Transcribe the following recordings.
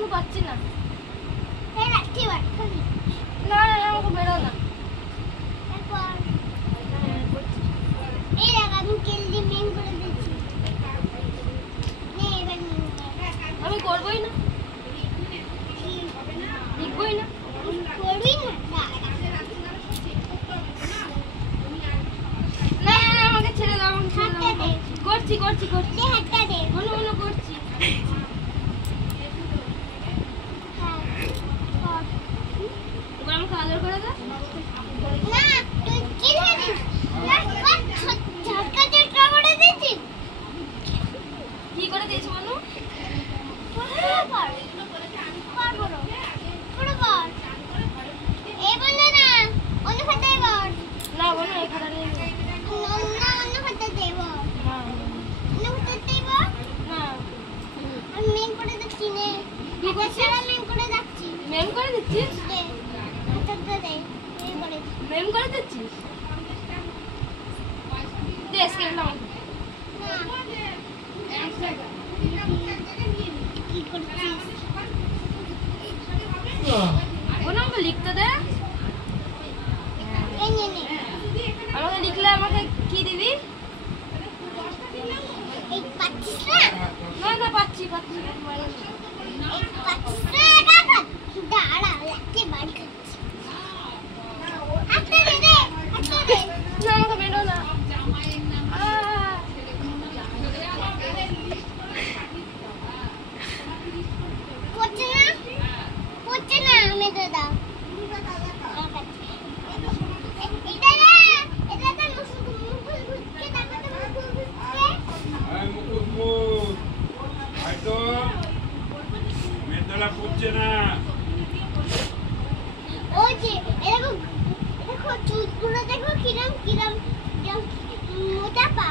আমি পাচ্ছি না। এই রাখতে পার না না আমাকে বেরো না। তারপর এই দেখ আমি কেলদি মেন করে দিচ্ছি। নে এবার আমি করবই না, লিখবই না, করবি না না না আমাকে ছেড়ে দাও, আমাকে ছেড়ে হাতটা দাও। দে। করছি করছি করছি, দে হাতটা দে। মনে মনে করছি। হ্যাঁ কর। এবার আমাকে আদর করে দাও। না তুই কি ধরিস না ঝটকা ঝটকা করে দিচ্ছিস। কি করে দিয়েছো বলো? না বলো এই খাতা নিয়ে নিও। না মেম করে দিচ্ছিস, মেম করে দিচ্ছিস। দে স্কেলটা আমাকে। বলো আমাকে লিখতে দে। আমাকে লিখলে আমাকে কি দিবি? না না পাচ্ছি পাচ্ছি। না আমাকে বেরো না। ওই যে এরকম দেখো চুলগুলো দেখো কিরম কিরম মোটা পা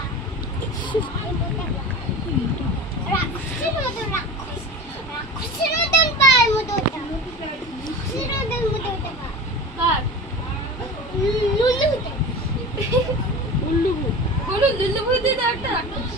রাক্ষসের মতো রাক্ষসের মতন পায়ের মতো ওটা রাক্ষসের মতো ওটা পা কার? লুলু হতে উল্লু বলুন লুল্লু বুদ্ধি তো একটা রাক্ষস।